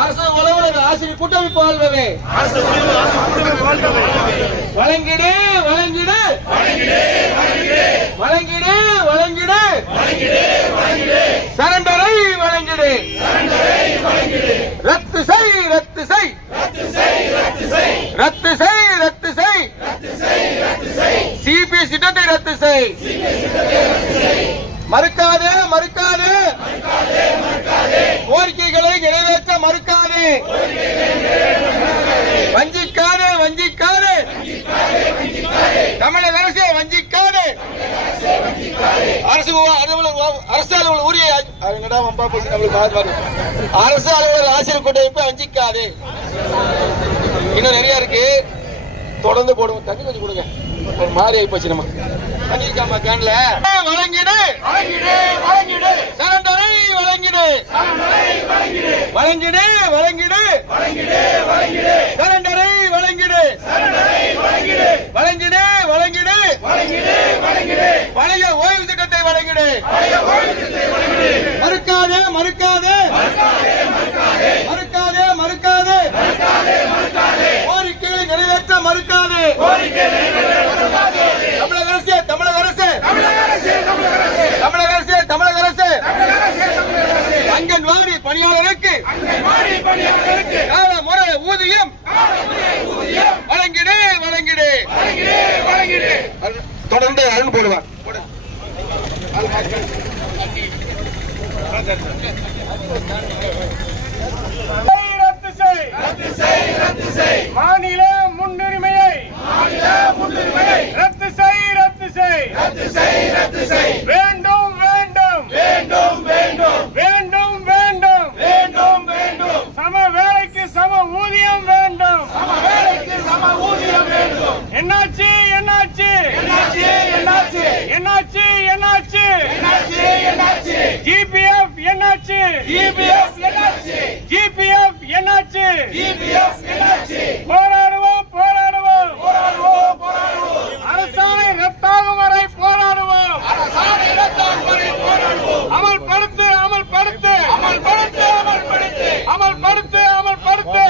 அரசு உழவுலக ஆசிரியர் கூட்டமைப்பு வழங்கிடு வழங்கிடு. வழங்கிடு வழங்கிடு. சரண்டரை வழங்கிடு. ரத்து செய் ரத்து செய். ரத்து செய் ரத்து செய். திட்டத்தை ரத்து செய். மறுக்காதே மறுக்க வஞ்சிக்காதே. வஞ்சிக்காதே தமிழக அரசே வஞ்சிக்காதே. அரசு அலுவலர் அரசு அலுவலர் பாரு. அரசு அலுவலர் ஆசிரியர் கூட்டமைப்பு வஞ்சிக்காதே. இன்னும் நிறைய இருக்கு. தொடர்ந்து போடுவோம். தண்ணி கொஞ்சம் கொடுங்க. ஒரு மாதிரி ஆகி போச்சு நம்ம தண்ணி இருக்காமா கேன்ல. வழங்கிடு. சரண்டரை வழங்கிடு. வழங்கிடு வழங்கிடு. சரண்டரை வழங்கிடு. வழங்கிடு வழங்கிடு. வழங்க ஓய்வு திட்டத்தை வழங்கிடு. மறுக்காது மறுக்காதே மறுக்காதே கோரிக்கையை நிறைவேற்ற மறுக்காதே தமிழக அரசு தமிழக அரசு தமிழக அரசு தமிழக அரசு அங்கன்வாடி பணியாளருக்கு கால முறை ஊதியம். வழங்கிடு வழங்கிடு. தொடர்ந்து அருண் போடுவார். ரத்து செய். மாநில முன்னுரிமையை ரத்து செய் ரத்து செய் வேண்டும் வேண்டும் வேண்டும் வேண்டும் சம வேலைக்கு சம ஊதியம் வேண்டும் என்னாச்சு என்னாச்சு என்னாச்சு என்னாச்சு? ஜிபிஎஃப் என்னாச்சு? ஜிபிஎஃப் என்னாச்சு? போராடுவோம் போராடுவோம் அரசாணை ரத்தாகும் வரை போராடுவோம் அமல்படுத்து அமல்படுத்து அமல்படுத்து அமல்படுத்து அமல்படுத்து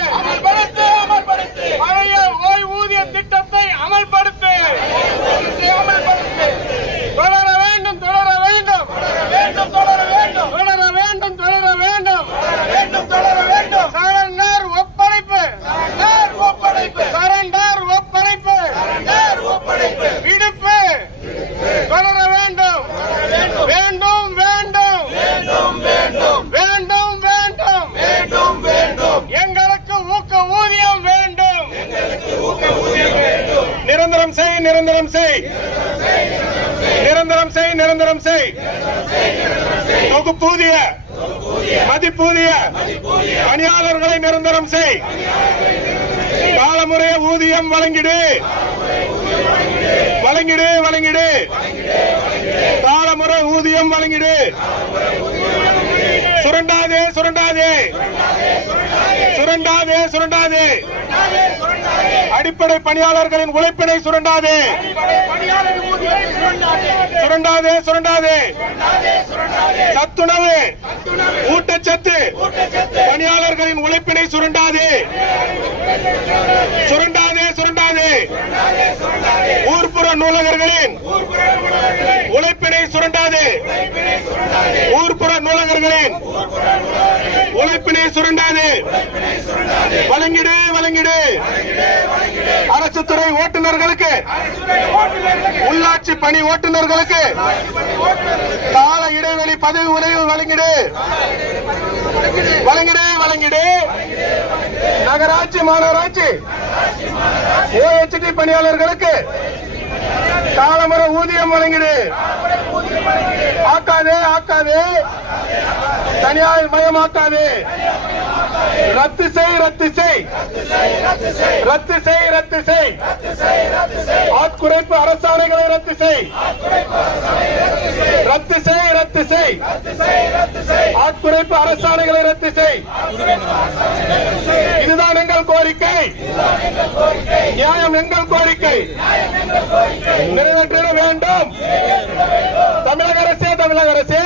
பழைய ஓய்வூதிய திட்டத்தை அமல்படுத்து தொடர வேண்டும் தொடர வேண்டும் தொடர வேண்டும் தொடர வேண்டும் சரண்டர் ஒப்படைப்பு சரண்டர் ஒப்படைப்பு விடுப்பு தொடர வேண்டும் வேண்டும் வேண்டும் வேண்டும் வேண்டும் எங்களுக்கு ஊக்க ஊதியம் வேண்டும் நிரந்தரம் செய் நிரந்தரம் செய். நிரந்தரம் செய் நிரந்தரம் செய். தொகுப்பூதிய. மதிப்பூதிய. பணியாளர்களை நிரந்தரம் செய். காலமுறை ஊதியம் வழங்கிடு. வழங்கிடு வழங்கிடு. காலமுறை ஊதியம் வழங்கிடு. சுரண்டாதே சுரண்டாதே. சுரண்டாதே சுரண்டாதே. அடிப்படை பணியாளர்களின் உழைப்பினை சுரண்டாதே. சுரண்டாதே சுரண்டாதே. சத்துணவு ஊட்டச்சத்து பணியாளர்களின் உழைப்பினை சுரண்டாதே சுரண்டாதே ஊர்ப்புற நூலகர்களின் உழைப்பினை சுரண்டாதே ஊர்ப்புற நூலகர்களின் உழைப்பினை சுரண்டாதே வழங்கிடு வழங்கிடு அரசு துறை ஓட்டுநர்களுக்கு உள்ளாட்சி பணி ஓட்டுநர்களுக்கு கால இடைவெளி பதவி உரைவு வழங்கிடு. வழங்கிடு வழங்கிடு. நகராட்சி மாநகராட்சி ஓஎச்டி பணியாளர்களுக்கு காலமுறை ஊதியம் வழங்கிடு. ஆக்காதே ஆக்காதே. தனியார் மயமாக்காதே. ரத்து செய் ரத்து செய். ரத்து செய் ரத்து செய் ஆட்குறைப்பு அரசாணைகளை ரத்து செய். ரத்து செய் ரத்து செய். ஆட்குறைப்பு அரசாணைகளை ரத்து செய். இதுதான் எங்கள் கோரிக்கை. நியாயம் எங்கள் கோரிக்கை. நிறைவேற்றிட வேண்டும். தமிழக அரசே தமிழக அரசே.